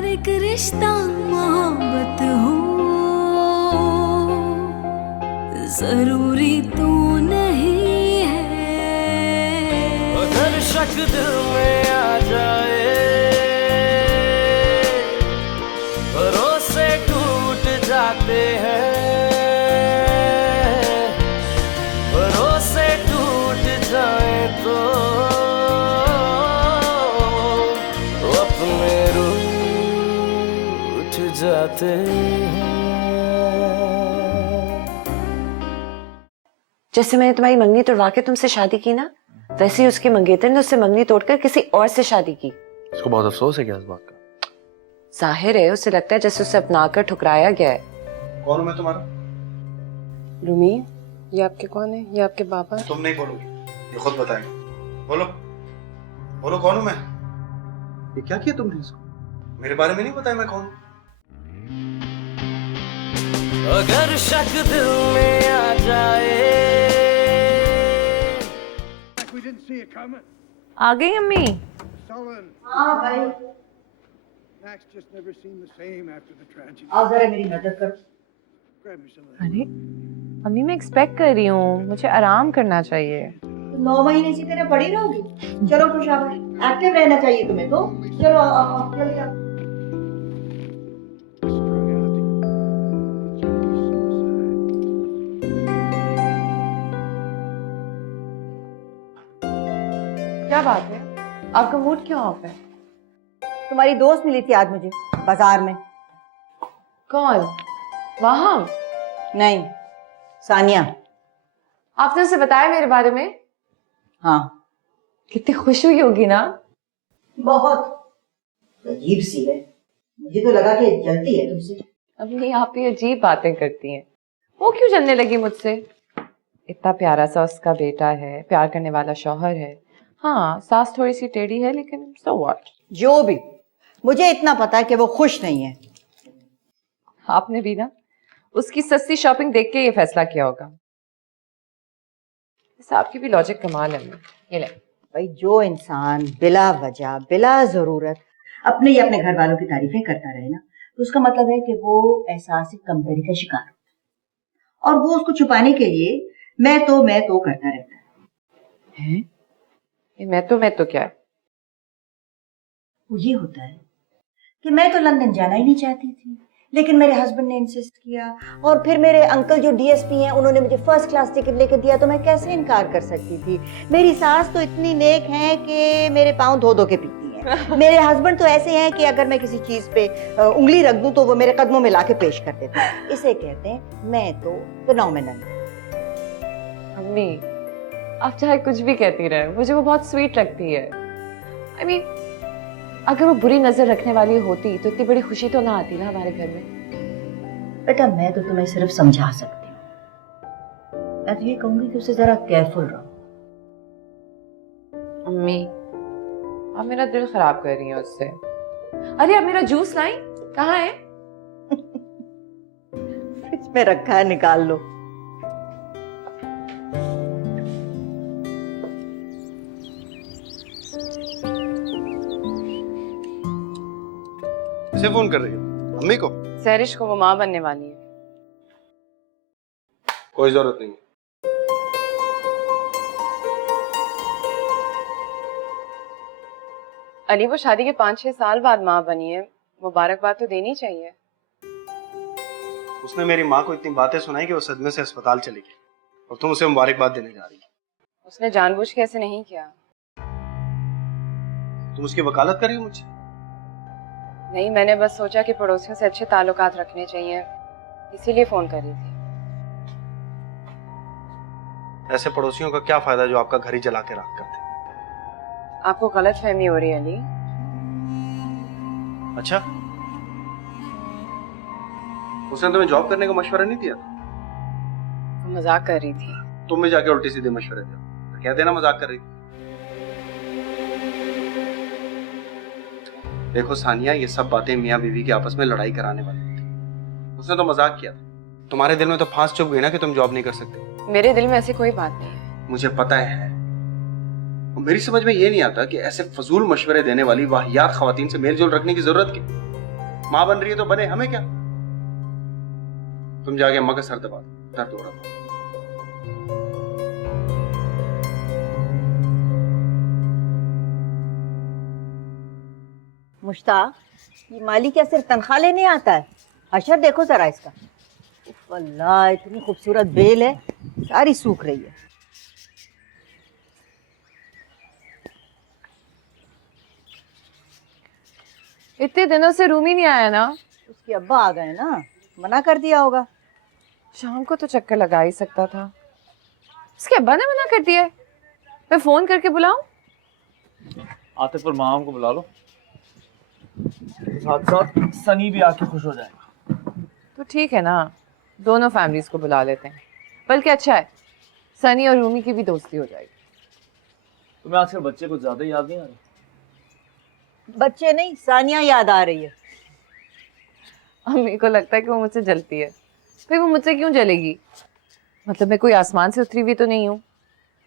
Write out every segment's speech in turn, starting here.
अगर एक रिश्ता मोहब्बत हो, जरूरी तो नहीं है। अगर शक दिल में आ जाए, भरोसे टूट जाते हैं, भरोसे टूट जाए तो अपने रूठ जाते हैं। जैसे मैंने तुम्हारी मंगनी तोड़वा के तुमसे शादी की ना, वैसे ही उसके मंगेतर ने उससे मंगनी तोड़कर किसी और से शादी की। इसको बहुत अफसोस है क्या इस बात का? जाहिर है उसे लगता है जैसे उसे अपनाकर ठुकराया गया है। कौन हूँ मैं तुम्हारा? रूमी, ये आपके कौन है? ये आपके पापा है? तुम नहीं बोलोगी, ये खुद बताएंगे। बोलो बोलो, कौन हूँ मैं? ये क्या किया तुमने इसको? मेरे बारे में नहीं बताया मैं कौन हूँ? अगर शक दिल में आ जाए। आ गई अम्मी। हाँ भाई, आओ जरा मेरी मदद करो। अरे अम्मी, मैं एक्सपेक्ट कर रही हूँ, मुझे आराम करना चाहिए। 9 महीने से तेरे पड़ी रहोगी। चलो खुश शाबाश, एक्टिव रहना चाहिए तुम्हें तो। चलो आओ, जल्दी आओ। क्या बात है, आपका मूड क्यों ऑफ है? तुम्हारी दोस्त मिली थी आज मुझे बाजार में। कौन? वहां? नहीं, सानिया। आपने उसे बताया मेरे बारे में? हाँ, कितनी खुश हुई होगी ना। बहुत अजीब सी है, मुझे तो लगा कि जलती है तुमसे। अम्मी, आप ही अजीब बातें करती हैं। वो क्यों जलने लगी मुझसे? इतना प्यारा सा उसका बेटा है, प्यार करने वाला शौहर है। हाँ, सास थोड़ी सी टेढ़ी है, लेकिन सो व्हाट। जो भी, मुझे इतना पता है कि वो खुश नहीं है। आपने भी ना उसकी सस्ती शॉपिंग देख के ये फैसला किया होगा। वैसे आपकी भी लॉजिक कमाल है। ये ले। भाई, जो इंसान बिला वजह बिला जरूरत अपने या अपने घर वालों की तारीफें करता रहे ना, तो उसका मतलब है कि वो एहसास कमतरी का शिकार होता है, और वो उसको छुपाने के लिए मैं तो करता रहता है। ये मैं तो क्या है? वो ये होता है कि मैं तो लंदन जाना ही नहीं चाहती थी, लेकिन मेरे हस्बैंड ने इंसिस्ट किया, और फिर मेरे अंकल जो डीएसपी हैं उन्होंने मुझे फर्स्ट क्लास टिकट लेकर दिया, तो मैं कैसे इनकार कर सकती थी। मेरी सास तो इतनी नेक है कि मेरे पाँव धो धो के पीती है। मेरे हस्बैंड तो ऐसे हैं कि अगर मैं किसी चीज पे उंगली रख दूं तो वो मेरे कदमों में लाके पेश कर देते हैं। इसे कहते हैं मैं तो फिनोमिनल। अम्मी, आप चाहे कुछ भी कहती रहे, मुझे वो बहुत स्वीट लगती है। I mean, अगर वो बुरी नजर रखने वाली होती तो इतनी बड़ी खुशी तो ना आती ना हमारे घर में। बेटा, मैं तो तुम्हें सिर्फ समझा सकती हूँ। मैं तो ये कहूंगी कि उसे जरा केयरफुल रहो। अम्मी, आप मेरा दिल खराब कर रही हैं उससे। अरे, आप मेरा जूस लाई, कहाँ है? फ्रिज में रखा है, निकाल लो। किसे फोन कर रही हो? अम्मी को? सैरिश को, वो माँ बनने वाली है। कोई जरूरत नहीं है। अली, वो शादी के 5-6 साल बाद माँ बनी है, मुबारकबाद तो देनी चाहिए। उसने मेरी माँ को इतनी बातें सुनाई कि वो सदमे से अस्पताल चली गई, और तुम उसे मुबारकबाद देने जा रही हो। उसने जानबूझ के ऐसे नहीं किया। तुम उसकी वकालत कर रही हो मुझसे? नहीं, मैंने बस सोचा कि पड़ोसियों से अच्छे ताल्लुकात रखने चाहिए, इसीलिए फोन कर रही थी। ऐसे पड़ोसियों का क्या फायदा जो आपका घर ही जला के राख करते? आपको गलत फहमी हो रही है अली। अच्छा, उसने तुम्हें जॉब करने का मशवरा नहीं दिया? वो मजाक कर रही थी। तुम भी जाके उल्टे सीधे मशवरे दो, तो कह देना मजाक कर रही थी। देखो सानिया, ये सब बातें मियाँ बीवी के आपस में लड़ाई कराने वाली थी। उसने तो मजाक किया था। तुम्हारे दिल में तो फांस चुभ गई ना कि तुम जॉब नहीं कर सकते। मेरे दिल में ऐसी कोई बात नहीं है। मुझे पता है। मेरी समझ में ये नहीं आता कि ऐसे फजूल मशवरे देने वाली वाहियात खवातीन से मेल जोल रखने की जरूरत क्या। माँ बन रही है तो बने, हमें क्या। तुम जाके अम्मा का सर दबा दो, दर्द हो रहा था। मुश्ताक, ये माली क्या सिर्फ तनख्वाह लेने आता है? हशर देखो जरा इसका। उफ अल्लाह, इतनी खूबसूरत बेल है, सारी सूख रही है। इतने दिनों से रूम ही नहीं आया ना। उसके अब्बा आ गए ना, मना कर दिया होगा। शाम को तो चक्कर लगा ही सकता था। उसके अब्बा ने मना कर दिया है। मैं फोन करके बुलाऊं? आतिफ और माम को बुला लो, साथ साथ सनी भी आके खुश हो जाएगा। तो ठीक है ना, दोनों फैमिलीज को बुला लेते हैं। बल्कि अच्छा है, सनी और रूमी की भी दोस्ती हो जाएगी। तुम्हें आजकल बच्चे कुछ ज्यादा याद नहीं आ रहे? बच्चे नहीं, सानिया याद आ रही है। अम्मी को लगता है कि वो मुझसे जलती है। फिर वो मुझसे क्यों जलेगी? मतलब मैं कोई आसमान से उतरी हुई तो नहीं हूँ।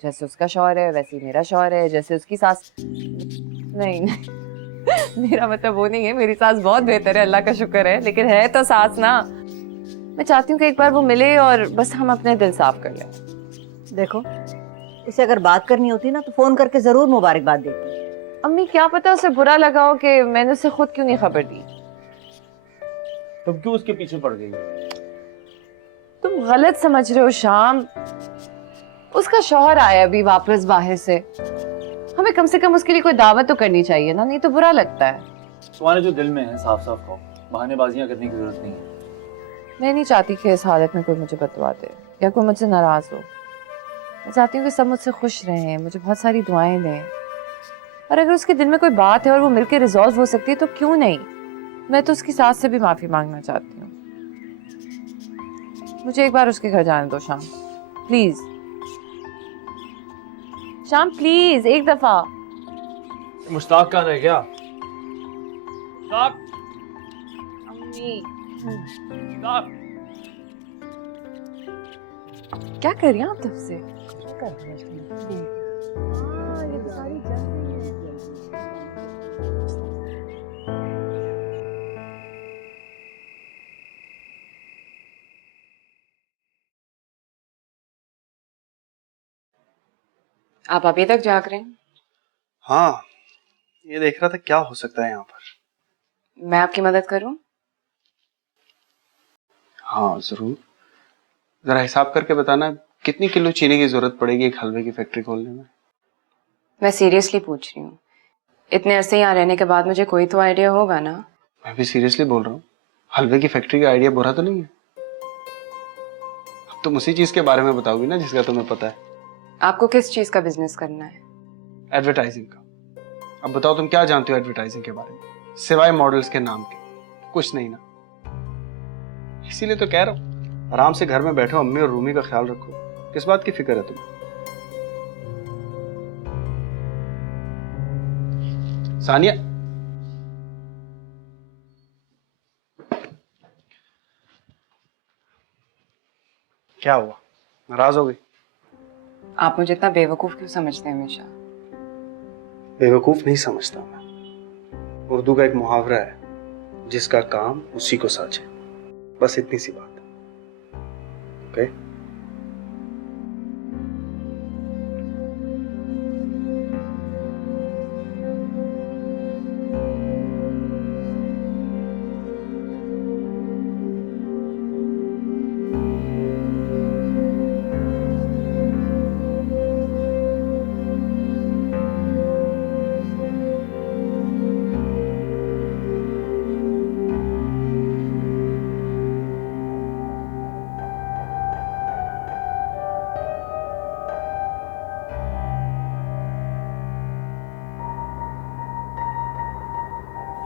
जैसे उसका शौहर है वैसे ही मेरा शौहर है, जैसे उसकी सास। नहीं नहीं मेरा मतलब वो नहीं है। मेरी सास बहुत बेहतर है, अल्लाह का शुक्र है, लेकिन है तो सास ना। मैं चाहती हूँ कि एक बार वो मिले और बस हम अपने दिल साफ कर लें। देखो, उसे अगर बात करनी होती ना तो फोन करके जरूर मुबारकबाद देती। अम्मी क्या पता उसे बुरा लगा हो कि मैंने उसे खुद क्यों नहीं खबर दी। तुम क्यों उसके पीछे पड़ गई? तुम गलत समझ रहे हो शाम। उसका शौहर आया अभी वापस बाहर से। हमें कम से कम उसके लिए कोई दावत तो करनी चाहिए ना, नहीं तो बुरा लगता है। तुम्हारे जो दिल में है साफ साफ कहो, बहानेबाजियां करने की जरूरत नहीं है। मैं नहीं चाहती कि इस हालत में कोई मुझे बतवा दे या कोई मुझसे नाराज हो। मैं चाहती हूँ कि सब मुझसे खुश रहें, मुझे बहुत सारी दुआएं दें। और अगर उसके दिल में कोई बात है और वो मिलकर रिजॉल्व हो सकती है तो क्यों नहीं। मैं तो उसकी सास से भी माफी मांगना चाहती हूँ। मुझे एक बार उसके घर जाने दो शाम, प्लीज। शाम प्लीज, एक दफा। मुश्ताक कहाँ है क्या? मुश्ताक, अम्मी मुश्ताक। क्या कर रही हैं आप तब से? आप अभी तक जाग रहे हैं? हाँ, ये देख रहा था क्या हो सकता है यहाँ पर। मैं आपकी मदद करूं? हाँ जरूर। जरा हिसाब करके बताना, कितनी किलो चीनी की जरूरत पड़ेगी एक हलवे की फैक्ट्री खोलने में? मैं सीरियसली पूछ रही हूँ। इतने अरसे यहाँ रहने के बाद मुझे कोई तो आइडिया होगा ना। मैं भी सीरियसली बोल रहा हूँ, हलवे की फैक्ट्री का आइडिया बुरा तो नहीं है। अब तुम उसी चीज के बारे में बताओगी ना जिसका तुम्हें पता है। आपको किस चीज का बिजनेस करना है? एडवर्टाइजिंग का। अब बताओ तुम क्या जानते हो एडवर्टाइजिंग के बारे में, सिवाय मॉडल्स के नाम के? कुछ नहीं ना। इसीलिए तो कह रहा हूँ, आराम से घर में बैठो, अम्मी और रूमी का ख्याल रखो। किस बात की फिक्र है तुम्हें? सानिया, क्या हुआ, नाराज हो गई? आप मुझे इतना बेवकूफ क्यों समझते हैं हमेशा? बेवकूफ नहीं समझता मैं। उर्दू का एक मुहावरा है, जिसका काम उसी को साझे। बस इतनी सी बात है। ओके?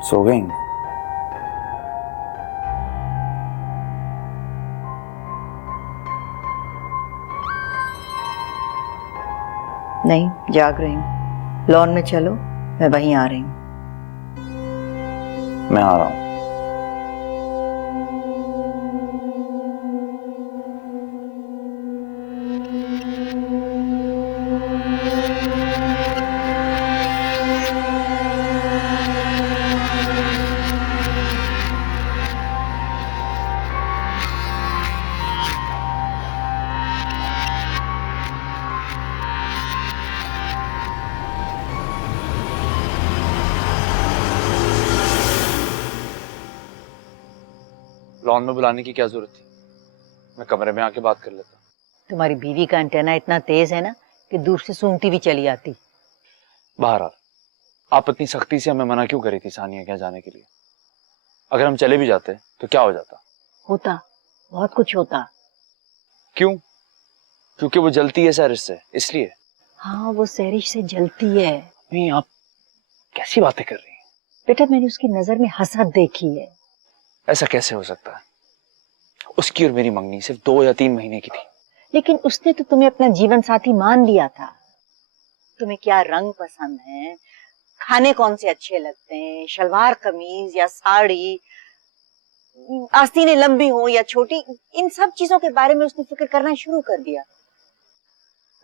सो गई? नहीं, जाग रही हूँ। लॉन में चलो, मैं वहीं आ रही हूँ। मैं आ रहा हूँ। लॉन में बुलाने की क्या जरूरत थी? मैं कमरे में आके बात कर लेता। तुम्हारी बीवी का एंटेना इतना तेज है ना कि दूर से सूंघती भी चली आती। बहरहाल, आप इतनी सख्ती से हमें मना क्यों करी थी सानिया के यहाँ जाने के लिए? अगर हम चले भी जाते तो क्या हो जाता? होता, बहुत कुछ होता। क्यों? क्योंकि वो जलती है सहरिश से, इसलिए? हाँ, वो सहरिश से जलती है। नहीं, आप कैसी बातें कर रही हैं? बेटा, मैंने उसकी नजर में हसरत देखी है। ऐसा कैसे हो सकता है? उसकी और मेरी मंगनी सिर्फ 2 या 3 महीने की थी। लेकिन उसने तो तुम्हें अपना जीवन साथी मान लिया था। तुम्हें क्या रंग पसंद है, खाने कौन से अच्छे लगते हैं, शलवार कमीज या साड़ी, आस्तीनें लंबी हो या छोटी, इन सब चीजों के बारे में उसने फिक्र करना शुरू कर दिया।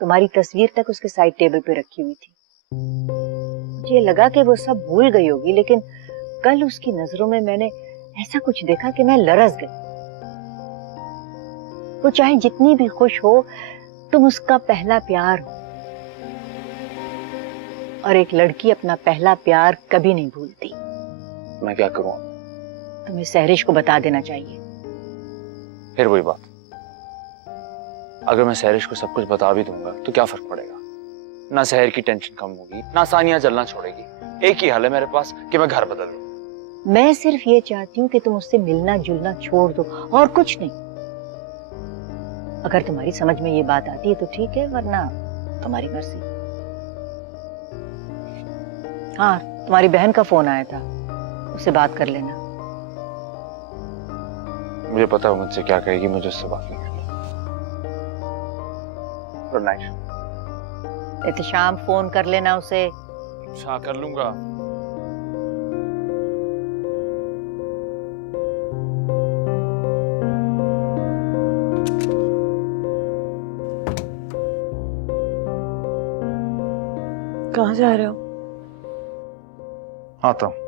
तुम्हारी तस्वीर तक उसके साइड टेबल पे रखी हुई थी। मुझे लगा कि वो सब भूल गई होगी, लेकिन कल उसकी नजरों में मैंने ऐसा कुछ देखा कि मैं लरस गई। वो चाहे जितनी भी खुश हो, तुम उसका पहला प्यार हो, और एक लड़की अपना पहला प्यार कभी नहीं भूलती। मैं क्या करूं? तुम्हें सहरिश को बता देना चाहिए। फिर वही बात, अगर मैं सहरिश को सब कुछ बता भी दूंगा तो क्या फर्क पड़ेगा? ना शहर की टेंशन कम होगी, ना सानिया जलना छोड़ेगी। एक ही हल है मेरे पास कि मैं घर बदल लूं। मैं सिर्फ ये चाहती हूँ कि तुम उससे मिलना जुलना छोड़ दो, और कुछ नहीं। अगर तुम्हारी समझ में ये बात आती है तो ठीक है, वरना तुम्हारी मर्जी। हाँ, तुम्हारी बहन का फोन आया था, उससे बात कर लेना। मुझे पता है मुझसे क्या कहेगी, मुझे उससे बात नहीं करनी। Good night. एहतिशाम, फोन कर लेना उसे। अच्छा, कर लूंगा। कहाँ जा रहे हो? आता हूँ।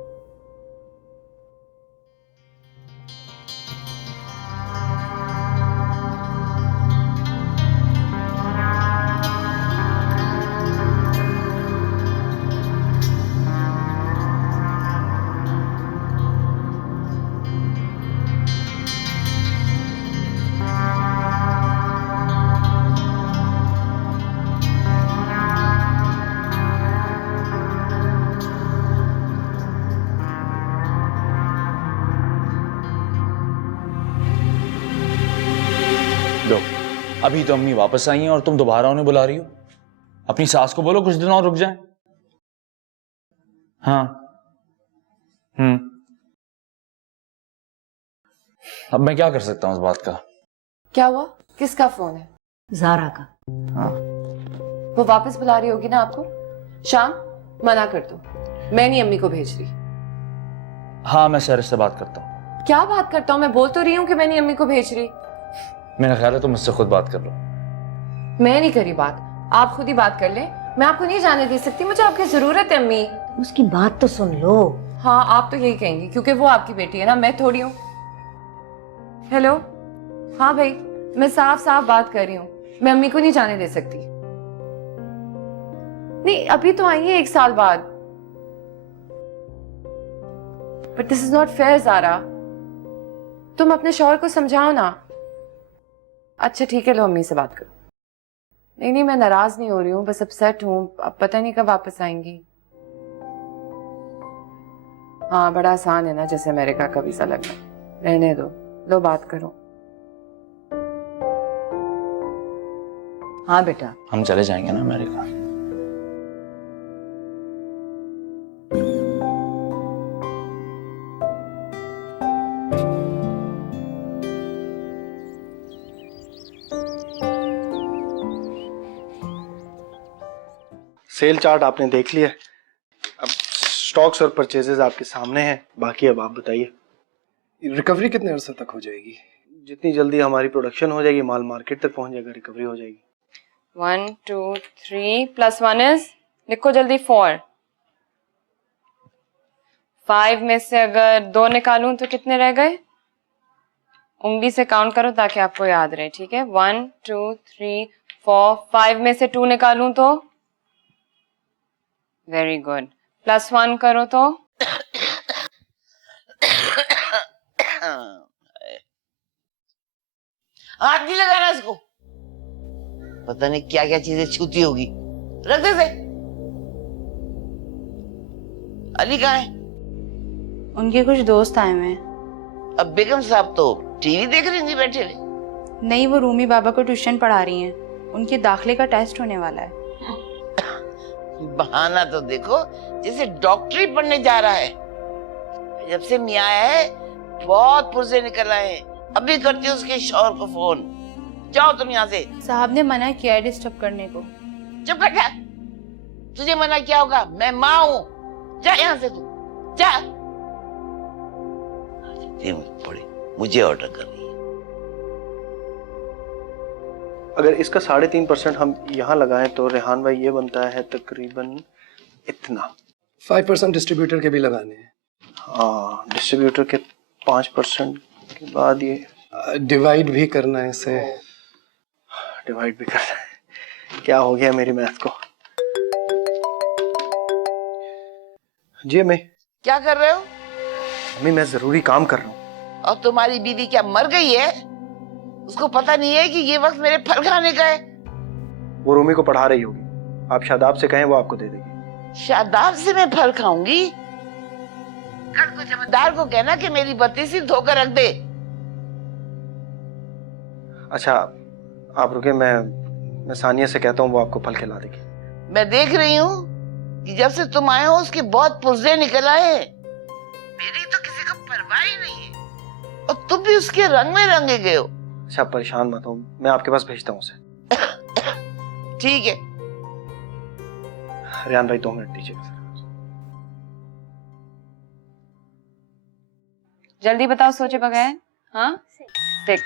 लो, अभी तो अम्मी वापस आई हैं और तुम दोबारा उन्हें बुला रही हो। अपनी सास को बोलो कुछ दिन और रुक जाए। हाँ। अब मैं क्या कर सकता हूँ इस बात का? क्या हुआ? किसका फोन है? ज़ारा का। हाँ। वो वापस बुला रही होगी ना आपको? शाम, मना कर दो, मैं नहीं अम्मी को भेज रही। हाँ, मैं सहरिश से बात करता हूँ। क्या बात करता हूँ? मैं बोल तो रही हूँ कि मैं नहीं अम्मी को भेज रही। मेरा ख्याल है तुम मुझसे खुद बात कर लो। मैं नहीं करी बात, आप खुद ही बात कर ले। मैं आपको नहीं जाने दे सकती, मुझे आपकी जरूरत है अम्मी। उसकी बात तो सुन लो। हाँ, आप तो यही कहेंगी क्योंकि वो आपकी बेटी है ना, मैं थोड़ी हूँ। हेलो, हाँ भाई, मैं साफ साफ बात कर रही हूँ, मैं अम्मी को नहीं जाने दे सकती। नहीं, अभी तो आई है 1 साल बाद। But this is not fair Zara, तुम अपने शौहर को समझाओ ना। अच्छा ठीक है, लो अम्मी से बात करो। नहीं नहीं, मैं नाराज नहीं हो रही हूँ, बस अपसेट हूँ। अब पता नहीं कब वापस आएंगी। हाँ, बड़ा आसान है ना जैसे अमेरिका का वीजा लगना। रहने दो, लो बात करो। हाँ बेटा। हम चले जाएंगे ना अमेरिका। सेल चार्ट आपने देख लिया है, अब स्टॉक्स और परचेजेस आपके सामने हैं। बाकी अब आप बताइए, रिकवरी कितने अरसे तक हो जाएगी? जितनी जल्दी हमारी प्रोडक्शन हो जाएगी, माल मार्केट तक पहुंच जाएगा, रिकवरी हो जाएगी। 1 2 3 + 1 इज, लिखो जल्दी, 4। 5 में से अगर 2 निकालूं तो कितने रह गए? उंगली से काउंट करो ताकि आपको याद रहे, ठीक है? 1 2 3 4। 5 में से 2 निकालूं तो? Very good. +1 करो तो? हाथ नहीं लगाना इसको। पता नहीं क्या क्या चीजें छूती होगी। रख दे इसे। अली कहाँ है? उनके कुछ दोस्त आए हुए हैं। अब बेगम साहब तो टीवी देख रही होंगी बैठे हुए। नहीं, वो रूमी बाबा को ट्यूशन पढ़ा रही हैं। उनके दाखिले का टेस्ट होने वाला है। बहाना तो देखो, जैसे डॉक्टरी पढ़ने जा रहा है। जब से मियाँ आया है बहुत पुरजे निकल आए हैं। अभी करती हूँ उसके शौहर को फोन। जाओ तुम यहाँ से। साहब ने मना किया है डिस्टर्ब करने को। चुप कर जा। तुझे मना क्या होगा? मैं माँ हूँ। जा यहाँ से तू, जा। पड़े मुझे ऑर्डर कर रही है। अगर इसका 3.5% हम यहाँ लगाएं तो रेहान भाई ये बनता है तकरीबन इतना। 5% डिस्ट्रीब्यूटर के भी लगाने हैं। हाँ, डिस्ट्रीब्यूटर के 5% के बाद ये डिवाइड भी करना है इसे। डिवाइड भी करना है। क्या हो गया मेरी मैथ को? जी मैं क्या कर रहे हो? मम्मी मैं जरूरी काम कर रहा हूँ। और तुम्हारी बीवी क्या मर गई है? उसको पता नहीं है कि ये वक्त मेरे फल खाने का है? वो रूमी को पढ़ा रही होगी। आप शादाब से कहें, वो आपको दे देगी। शादाब से मैं फल खाऊंगी? कल को जमींदार को कहना कि मेरी बत्तीसी धोकर रख दे। अच्छा आप रुके, मैं सानिया से कहता हूँ, वो आपको फल खिला देगी। मैं देख रही हूँ कि जब से तुम आए हो उसके बहुत पुर्जे निकल आए हैं। मेरी तो किसी को परवाह ही नहीं है और तुम भी उसके रंग में रंगे गए हो। अच्छा परेशान मत हो, मैं आपके पास भेजता हूँ उसे। ठीक है। रेहान भाई 2 मिनट दीजिएगा। जल्दी बताओ सोचे बगैर। हाँ 6।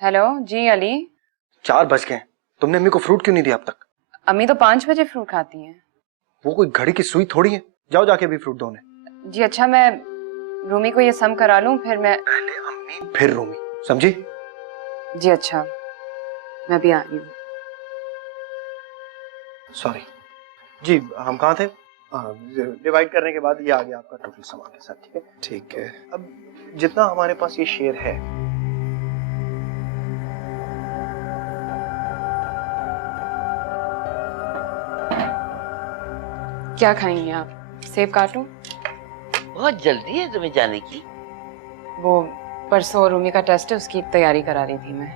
हेलो जी अली। 4 बज गए। तुमने अम्मी को फ्रूट क्यों नहीं दिया अब तक? अम्मी तो 5 बजे फ्रूट खाती हैं। वो कोई घड़ी की सुई थोड़ी है। जाओ जाके भी फ्रूट दो उन्हें। जी अच्छा, मैं रूमी को ये सम करा लूं, फिर मैं। पहले अम्मी फिर रूमी, समझी? जी अच्छा, मैं भी आ रही हूँ। सॉरी जी, हम कहाँ थे? डिवाइड करने के बाद ये आ गया आपका टोटल सामान के साथ। ठीक है, ठीक है। अब जितना हमारे पास ये शेयर है, क्या खाएंगे आप? सेब काटूं? बहुत जल्दी है तुम्हें जाने की। वो परसों रूमी का टेस्ट है, उसकी तैयारी करा रही थी मैं।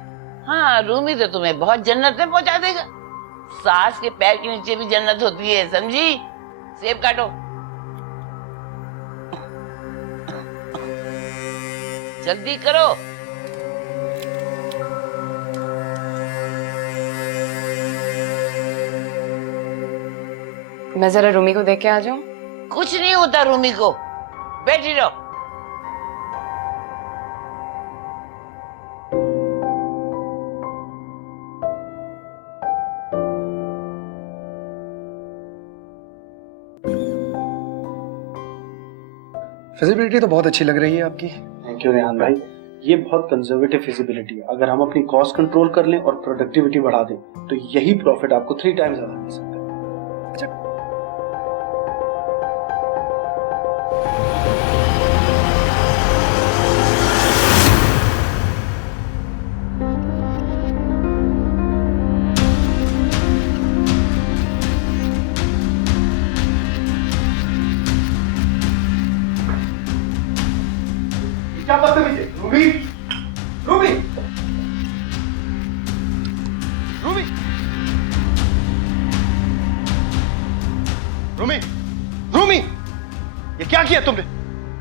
हाँ, रूमी तो तुम्हें बहुत जन्नत में पहुंचा देगा। सास के पैर के नीचे भी जन्नत होती है, समझी? सेब काटो। जल्दी करो। मैं जरा रूमी को देख के आ जाऊं? कुछ नहीं होता रूमी को, बैठी रहो। फिजिबिलिटी तो बहुत अच्छी लग रही है आपकी। थैंक यू रेहान भाई। ये बहुत कंजर्वेटिव फिजिबिलिटी है। अगर हम अपनी कॉस्ट कंट्रोल कर लें और प्रोडक्टिविटी बढ़ा दें तो यही प्रॉफिट आपको 3 टाइम्स ज्यादा मिल सकता है। क्या बदतमीजी है? रूमी, रूमी, रूमी, रूमी, रूमी, ये क्या किया तुमने?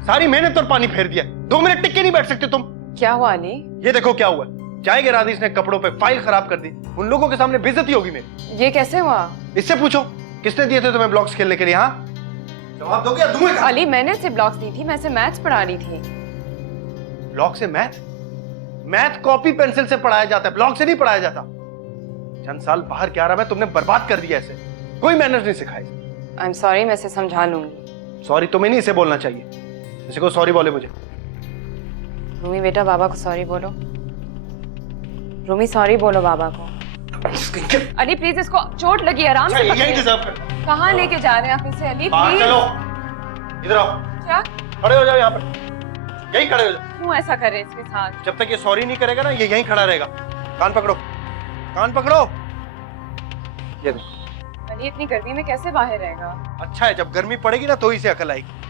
सारी मेहनत और पानी फेर दिया। 2 मिनट टिक के नहीं बैठ सकते तुम? क्या हुआ अली? ये देखो क्या हुआ। जाएंगे राधीश ने कपड़ों पे फाइल खराब कर दी। उन लोगों के सामने बेइज्जती होगी मेरी। ये कैसे हुआ? इससे पूछो, किसने दिए थे तुम्हें ब्लॉक्स खेलने के लिए? हाँ, जवाब दोगे या दूंगा? अली मैंने से ब्लॉक्स दी थी, मैं से मैथ्स पढ़ा रही थी। ब्लॉक से मैथ? मैथ कॉपी पेंसिल से पढ़ाया जाता है, ब्लॉक से नहीं पढ़ाया जाता। चंद साल बाहर क्या रहा, मैं तुमने बर्बाद कर दिया इसे। कोई मैनर्स नहीं सिखाई। आई एम सॉरी, मैं इसे समझा लूंगी। सॉरी तुम्हें नहीं, इसे बोलना चाहिए। इसे को सॉरी बोले मुझे। रूमी बेटा, बाबा को सॉरी बोलो। रूमी सॉरी बोलो बाबा को। अली प्लीज, इसको चोट लगी, आराम से यही पकड़िए। डिजर्व करता है। कहाँ लेके जा रहे हैं आप इसे? अली बाहर प्लीज। चलो, इधर आओ। क्या? खड़े हो जाओ यहाँ पर। यहीं खड़े हो जाओ। क्यों ऐसा करे इसके साथ? जब तक ये सॉरी नहीं करेगा ना, ये यहीं खड़ा रहेगा। कान पकड़ो, कान पकड़ो। ये देखो। अली इतनी गर्मी में कैसे बाहर रहेगा? अच्छा है, जब गर्मी पड़ेगी ना तो ही से अकल आएगी।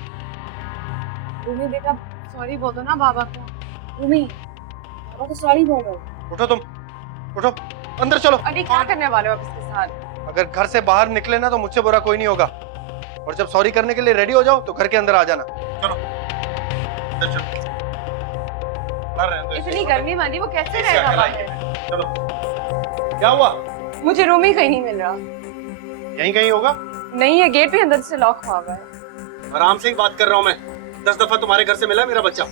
रूमी बेटा सॉरी बोल दो ना बाबा को। रूमी बाबा को सॉरी बोल दो। उठो तुम, उठो, अंदर चलो। अली क्या करने वाले हो आप इसके साथ? अगर घर से बाहर निकले ना तो मुझसे बुरा कोई नहीं होगा। और जब सॉरी करने के लिए रेडी हो जाओ तो घर के अंदर आ जाना। चलो अंदर चलो। इतनी गर्मी वाली वो कैसे रहेगा बाहर? चलो। क्या हुआ? मुझे रूम ही कहीं नहीं मिल रहा। यहीं कहीं होगा? नहीं, ये गेट भी अंदर से लॉक हुआ हुआ है। आराम से ही बात कर रहा हूँ मैं। 10 दफा तुम्हारे घर से मिला मेरा बच्चा।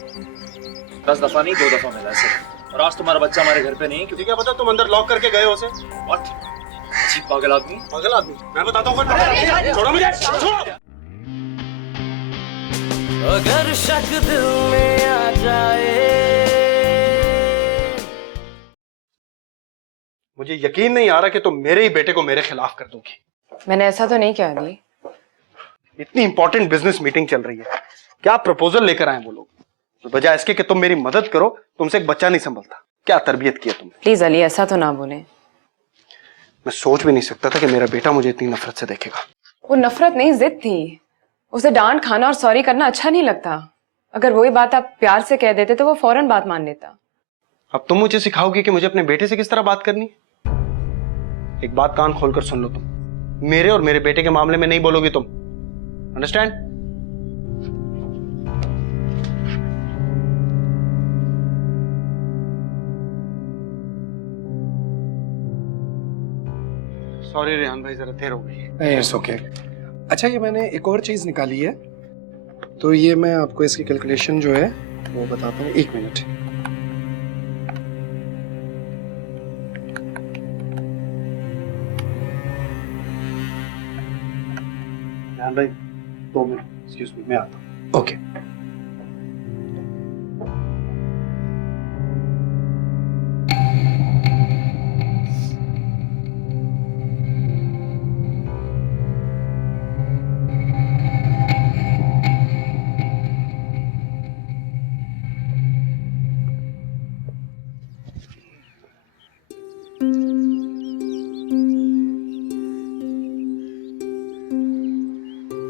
10 दफा नहीं, 2 दफा मिला है सिर्फ। और आज तुम्हारा बच्चा हमारे घर पे नहीं। तुझे क्या पता तुम अंदर लॉक करके गए हो उसे? व्हाट? अजीब पागल आदमी। पागल आदमी? मैं बताता हूँ। छोड़ो मुझे, छोड़ो। अगर शक दिल में आ जाए, मुझे यकीन नहीं आ रहा कि तुम मेरे ही बेटे को मेरे खिलाफ कर दोगी। मैंने ऐसा तो नहीं किया अली। इतनी इंपॉर्टेंट बिजनेस मीटिंग चल रही है, क्या प्रपोजल लेकर आए वो लोग? तो बजाय इसके कि तुम मेरी मदद करो, तुमसे एक बच्चा नहीं संभलता। क्या तरबियत किया तुमने? प्लीज अली ऐसा तो ना बोले। मैं सोच भी नहीं सकता था कि मेरा बेटा मुझे इतनी नफरत से देखेगा। वो नफरत नहीं, जिद थी। उसे डांट खाना और सॉरी करना अच्छा नहीं लगता। अगर वही बात आप प्यार से कह देते तो वो फौरन बात मान लेता। अब तुम मुझे सिखाओगी कि मुझे अपने बेटे से किस तरह बात करनी है? एक बात कान खोलकर सुन लो, तुम मेरे और मेरे बेटे के मामले में नहीं बोलोगी तुम। अंडरस्टैंड? सॉरी रेहान भाई, जरा देर हो गई। It's okay. अच्छा, ये मैंने एक और चीज निकाली है, तो ये मैं आपको इसकी कैलकुलेशन जो है वो बताता हूँ। 1 मिनट। रेहान भाई 2 मिनट, एक्सक्यूज मी, मैं आता हूँ। ओके।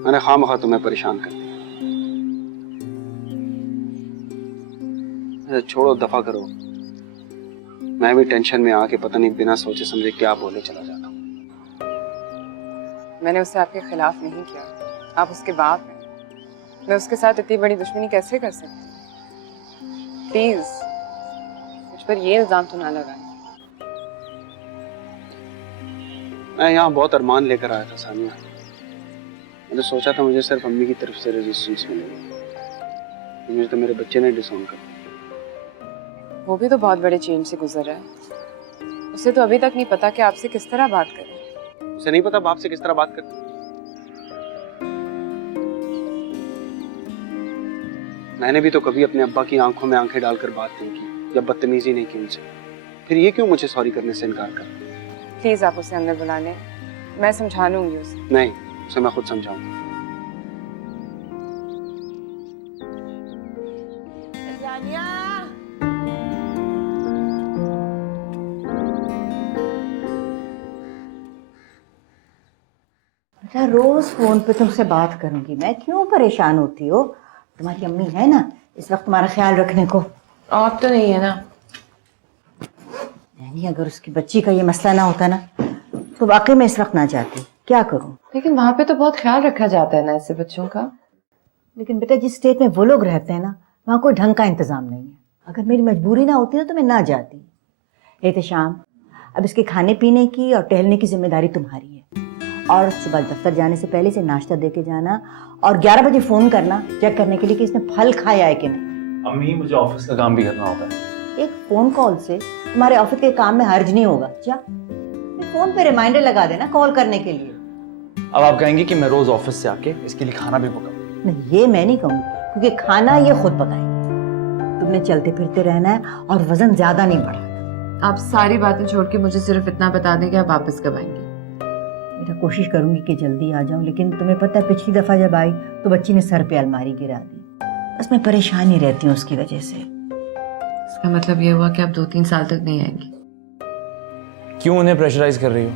मैंने खामखा तुम्हें परेशान कर दिया। अरे छोड़ो, दफा करो। मैं भी टेंशन में आके पता नहीं बिना सोचे समझे क्या बोले चला जाता हूँ। मैंने उसे आपके खिलाफ नहीं किया, आप उसके बाप हैं। मैं उसके साथ इतनी बड़ी दुश्मनी कैसे कर सकती? प्लीज मुझ पर ये इल्जाम तो ना लगाएं। मैं यहाँ बहुत अरमान लेकर आया था सानिया। मैंने सोचा था मुझे सिर्फ अम्मी की तरफ से रेजिस्टेंस मिलेगी, मुझे तो मेरे बच्चे ने डिसऑन कर दिया। वो भी तो बहुत बड़े चेंज से गुजर रहा है। उसे तो अभी तक नहीं पता कि आपसे किस तरह बात करें। उसे नहीं पता बाप से किस तरह बात करते। मैंने भी तो कभी अपने अब्बा की आंखों में आंखें डालकर बात नहीं की, जब बदतमीजी नहीं की उनसे। फिर ये क्यों मुझे सॉरी करने से इनकार कर? प्लीज आप उसे अंदर बुला लें, मैं समझा लूंगी उसे। नहीं, उसे मैं खुद समझाऊंगा। बेटा रोज फोन पे तुमसे बात करूंगी मैं, क्यों परेशान होती हो? तुम्हारी अम्मी है ना इस वक्त तुम्हारा ख्याल रखने को। आप तो नहीं है ना? नहीं, अगर उसकी बच्ची का ये मसला ना होता ना तो वाकई में इस वक्त ना जाती। क्या करूं? लेकिन वहाँ पे तो बहुत ख्याल रखा जाता है ना ऐसे बच्चों का। लेकिन बेटा जिस स्टेट में वो लोग रहते हैं ना, वहाँ कोई ढंग का इंतजाम नहीं है। अगर मेरी मजबूरी ना होती ना तो मैं ना जाती। एहतशाम, अब इसके खाने पीने की और टहलने की जिम्मेदारी तुम्हारी है। और सुबह दफ्तर जाने से पहले से नाश्ता दे के जाना और 11 बजे फोन करना चेक करने के लिए कि इसने फल खाया है कि नहीं। अम्मी मुझे ऑफिस का काम भी करना होता है। एक फोन कॉल से तुम्हारे ऑफिस के काम में हर्ज नहीं होगा। जा फोन पे रिमाइंडर लगा देना कॉल करने के लिए। अब आप कहेंगे कि मैं रोज ऑफिस से आके इसके लिए खाना भी पकाऊं? नहीं, ये मैं नहीं कहूँगी, क्योंकि खाना ये खुद पकाएगी। तुमने चलते फिरते रहना है और वजन ज्यादा नहीं बढ़ाना। आप सारी बातें छोड़ के मुझे सिर्फ इतना बता दें कि आप वापस कब आएंगे। बेटा कोशिश करूंगी कि जल्दी आ जाऊं, लेकिन तुम्हें पता है पिछली दफा जब आई तो बच्ची ने सर पे अलमारी गिरा दी। बस मैं परेशान ही रहती हूँ उसकी वजह से। इसका मतलब ये हुआ कि आप 2-3 साल तक नहीं आएंगी। क्यों उन्हें प्रेशराइज कर रही हो?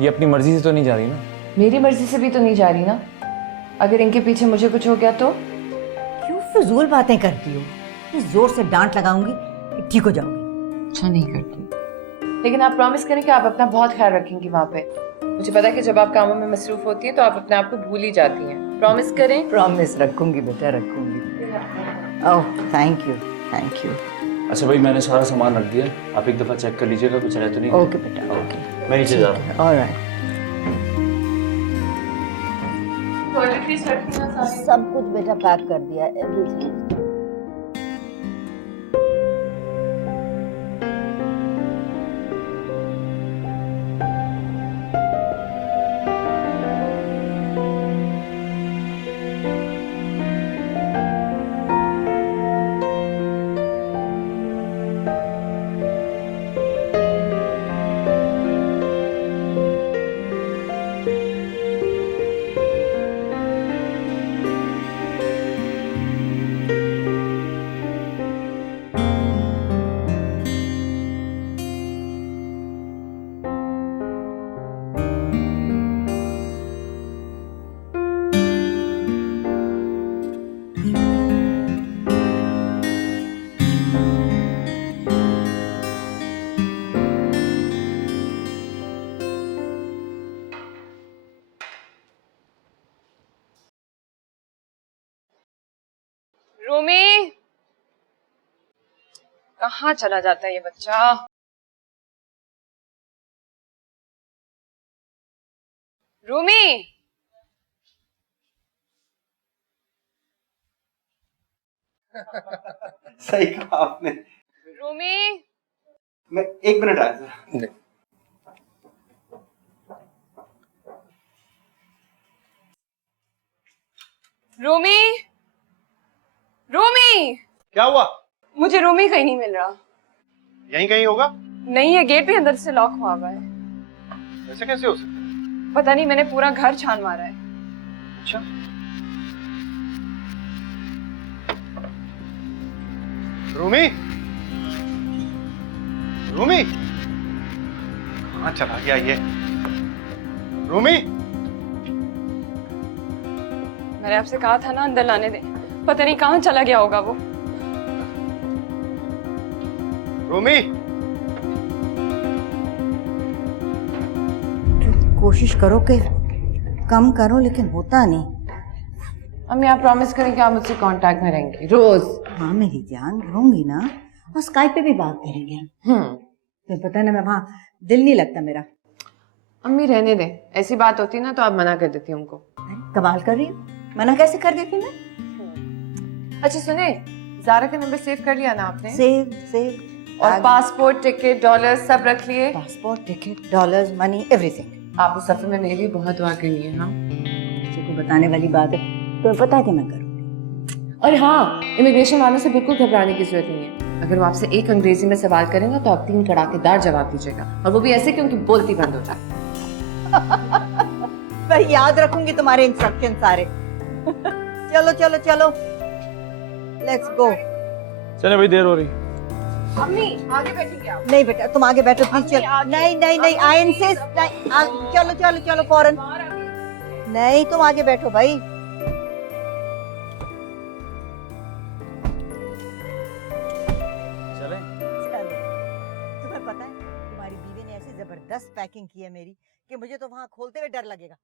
ये अपनी मर्जी से तो नहीं जा रही ना? मेरी मर्जी से भी तो नहीं जा रही ना। अगर इनके पीछे मुझे कुछ हो गया तो? क्यों फिजूल बातें करती हो? इस जोर से डांट लगाऊंगी कि ठीक हो जाओगी। अच्छा नहीं करती, लेकिन आप प्रॉमिस करें कि आप अपना बहुत ख्याल रखेंगी वहाँ पे। मुझे पता है कि जब आप कामों में मसरूफ होती हैं तो आप अपने आप को भूल ही जाती हैं। प्रॉमिस करें। प्रॉमिस रखूंगी बेटा, रखूंगी। Oh thank you, thank you. अच्छा भाई, मैंने सारा सामान रख दिया, आप एक दफा चेक कर लीजिएगा कुछ रह तो नहीं। ओके बेटा, ओके। मैं नीचे जा रहा हूँ। ऑलराइट। सब कुछ बेटा पैक कर दिया, एवरीथिंग। रूमी, कहाँ चला जाता है ये बच्चा? रूमी, सही कहा आपने। रूमी, मैं 1 मिनट आया था। रूमी, रूमी। क्या हुआ? मुझे रूमी कहीं नहीं मिल रहा। यहीं कहीं होगा? नहीं है, गेट भी अंदर से लॉक हुआ हुआ है। ऐसे कैसे हो सकता है? पता नहीं, मैंने पूरा घर छान मारा है। अच्छा, रूमी, रूमी कहाँ चला गया ये? रूमी, मैंने आपसे कहा था ना अंदर लाने दे। पता नहीं कहाँ चला गया होगा वो। रूमी, कोशिश करो कि कम करो, लेकिन होता नहीं। अम्मी, आप प्रॉमिस करें कि आप मुझसे कांटेक्ट में रहेंगी रोज? हाँ मेरी जान, रहूंगी ना, और स्काइप पे भी बात करेंगे। तो पता है ना, मैं वहाँ दिल नहीं लगता मेरा। अम्मी रहने दे, ऐसी बात होती ना तो आप मना कर देती उनको। कमाल कर रही हो, मना कैसे कर देती मैं? अच्छा सुने, ज़ारा का नंबर सेव कर लिया ना आपने? Save save. और पासपोर्ट, टिकट, डॉलर सब रख लिए? Passport, ticket, dollars, money, everything. आप उस सफर में मेरे लिए बहुत दुआ करनी है। हाँ, किसी को बताने वाली बात है, तुम्हें पता है कि मैं करूँगी। और हाँ, इमिग्रेशन वालों से बिल्कुल घबराने की जरूरत नहीं है। अगर वो आपसे एक अंग्रेजी में सवाल करेंगे तो आप 3 कड़ाकेदार जवाब दीजिएगा, और वो भी ऐसे कि उनकी बोलती बंद हो जाए। मैं याद रखूंगी तुम्हारे इंस्ट्रक्शन सारे। चलो चलो चलो, लेट्स गो। चले भाई, देर हो रही। अम्मी आगे बैठेंगे आप? नहीं बेटा, तुम आगे बैठो प्लीज। चल, नहीं नहीं नहीं, आई इंसिस्ट। चलो चलो चलो फौरन। नहीं, तुम आगे बैठो भाई। चले? तुम्हें पता है, तुम्हारी बीवी ने ऐसी जबरदस्त पैकिंग की है मेरी कि मुझे तो वहां खोलते हुए डर लगेगा।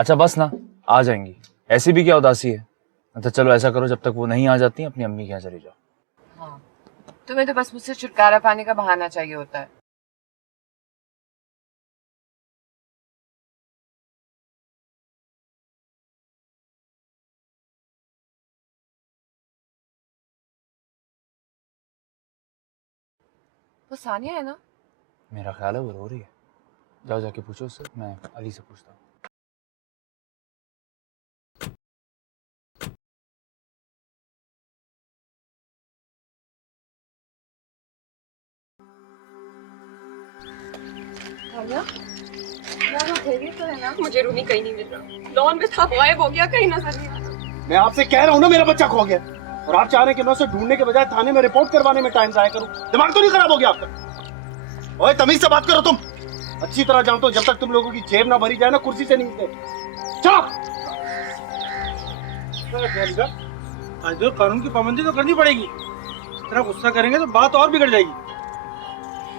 अच्छा बस ना, आ जाएंगी। ऐसी भी क्या उदासी है। अच्छा चलो ऐसा करो, जब तक वो नहीं आ जाती अपनी अम्मी के यहाँ चली जाओ। हाँ, तुम्हें तो बस मुझसे छुटकारा पाने का बहाना चाहिए होता है। वो सानिया है ना? मेरा ख्याल है वो रो रही है। जाओ जाके पूछो उससे, मैं अली से पूछता हूँ। मुझे रूमी कहीं नहीं मिल रहा। लॉन में था, गायब हो गया, कहीं नजर नहीं आ रहा। मैं आपसे कह रहा हूँ ना, मेरा बच्चा खो गया, और आप चाह रहे हैं कि मैं उसे ढूंढने के बजाय थाने में रिपोर्ट करवाने में टाइम जाया करूं। दिमाग तो नहीं खराब हो गया आपका? ओए तमीज से बात करो तुम। अच्छी तरह जानते हो, जब तक तुम लोगों की जेब ना भरी जाए ना, कुर्सी से नहीं उठते। चलो। आज तो कानून की पाबंदी तो करनी पड़ेगी। इतना गुस्सा करेंगे तो बात और बिगड़ जाएगी।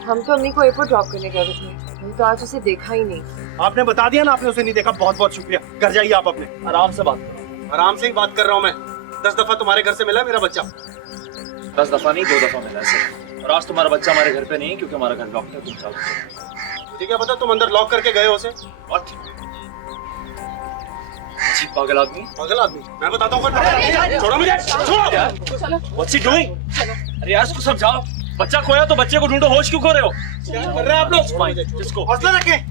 हम तो अम्मी को एयरपोर्ट ड्रॉप करने गए थे, हम तो आज उसे देखा ही नहीं। आपने बता दिया ना, आपने उसे नहीं देखा, बहुत बहुत शुक्रिया। घर जाइए आप अपने। आराम से बात करो। आराम से ही बात कर रहा हूँ मैं। 10 दफा तुम्हारे घर से मिला मेरा बच्चा। 10 दफा नहीं, 2 दफा मिला ऐसे। और आज तुम्हारा बच्चा हमारे घर पे नहीं, क्योंकि हमारा घर लॉक है। तुम चलो। मुझे क्या पता तुम अंदर लॉक करके गए हो उसे। पागल आदमी। पागल आदमी, मैं बताता हूँ। छोड़ो मुझे, छोड़ो। What's he doing? अरे यार उसको समझाओ, बच्चा खोया तो बच्चे को ढूंढो, होश क्यों खो रहे हो? क्या कर रहे हैं आप लोग? जिसको हौसला रखें।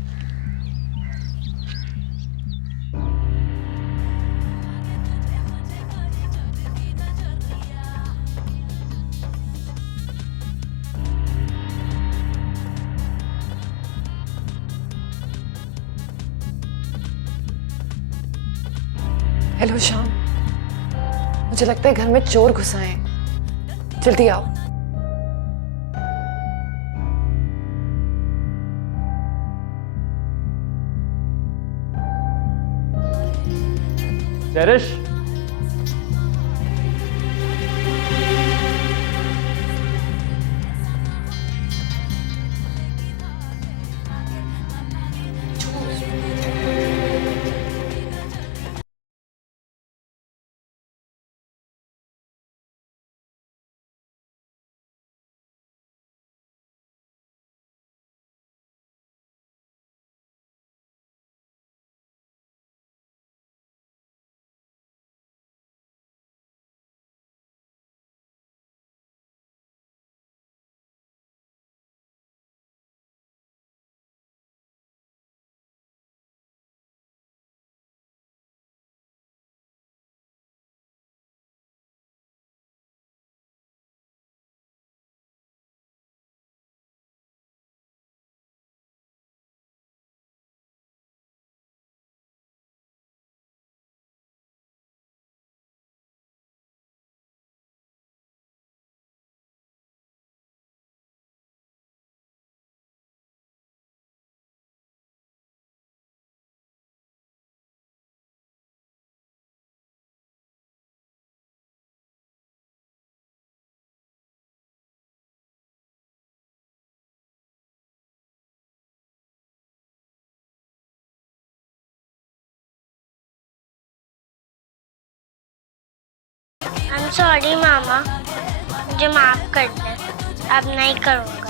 हेलो शाम, मुझे लगता है घर में चोर घुसा है, जल्दी आओ। चेरिश, I'm sorry मामा, मुझे माफ कर दे, अब नहीं करूँगा।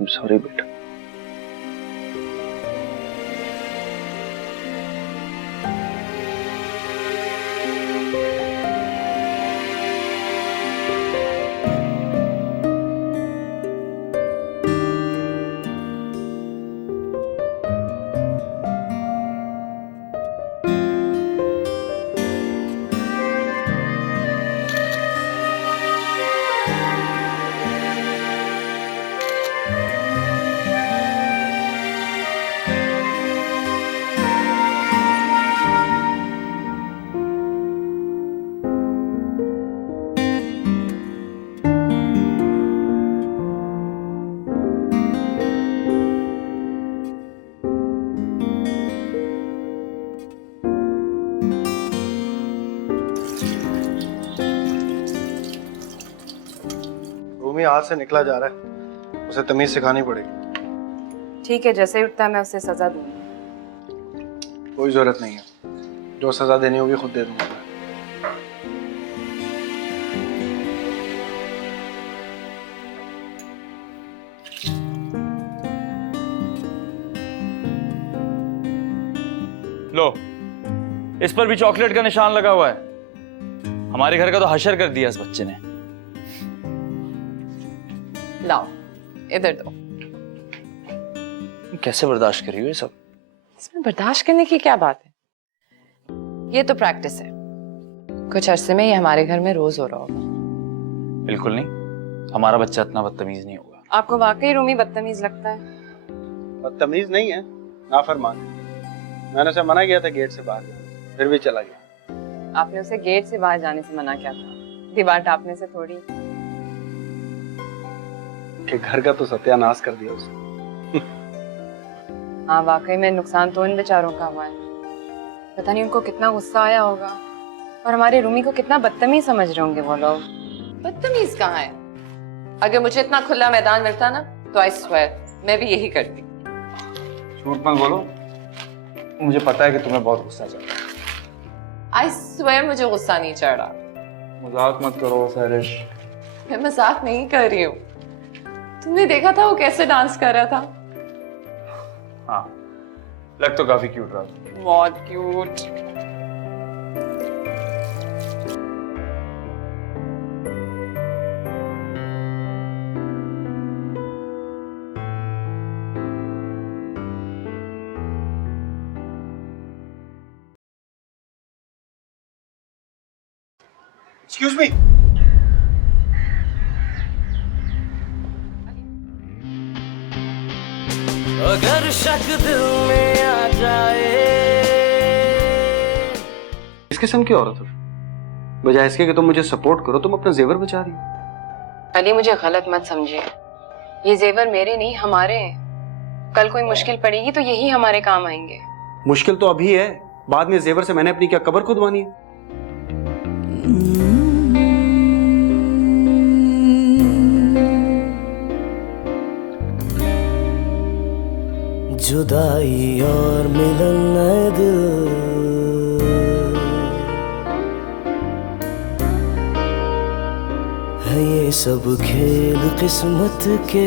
I'm sorry बेटा। रूमी हाथ से निकला जा रहा है, उसे तमीज सिखानी पड़ेगी। ठीक है, जैसे ही उठता है मैं उसे सजा दूंगी। कोई जरूरत नहीं है, जो सजा देनी होगी खुद दे दूंगा। लो, इस पर भी चॉकलेट का निशान लगा हुआ है। हमारे घर का तो हशर कर दिया इस बच्चे ने। लाओ, इधर दो। कैसे बर्दाश्त कर रही हो ये सब? इसमें बर्दाश्त करने की क्या बात है? ये तो प्रैक्टिस है, कुछ अरसे में ये हमारे घर में रोज हो रहा होगा। बिल्कुल नहीं, हमारा बच्चा इतना बदतमीज नहीं होगा। आपको वाकई रूमी बदतमीज लगता है? बदतमीज नहीं है, नाफरमान। मैंने उसे मना किया था गेट से बाहर जाने, फिर भी चला गया। आपने उसे गेट से बाहर जाने से मना किया था, दीवार टापने से थोड़ी। कि घर का तो सत्यानाश कर दिया उसने। हाँ, वाकई में नुकसान तो इन बेचारों का हुआ है। पता नहीं उनको कितना गुस्सा आया होगा और हमारे रूमी को कितना बदतमीज समझ रहे होंगे वो लोग। बदतमीज कहाँ है? अगर मुझे इतना खुला मैदान मिलता ना तो आई स्वेयर मैं भी यही करती। झूठ मत बोलो, मुझे पता है कि तुम्हें बहुत गुस्सा चढ़ रहा है। आई स्वेयर मुझे गुस्सा नहीं चढ़ रहा। मजाक मत करो सैरिश। मैं मजाक नहीं कर रही हूँ। तुमने देखा था वो कैसे डांस कर रहा था? हाँ, लग तो काफी क्यूट रहा था। बहुत क्यूट। Excuse me. अगर शक दिल में आ जाए। किस किस्म की औरत हो? बजाय इसके कि तुम मुझे सपोर्ट करो, तुम अपना जेवर बचा रही हो। अली मुझे गलत मत समझिए, ये जेवर मेरे नहीं हमारे हैं। कल कोई मुश्किल पड़ेगी तो यही हमारे काम आएंगे। मुश्किल तो अभी है, बाद में जेवर से मैंने अपनी क्या कब्र खुदवानी है? जुदाई और मिलन है दिल, है ये सब खेल किस्मत के।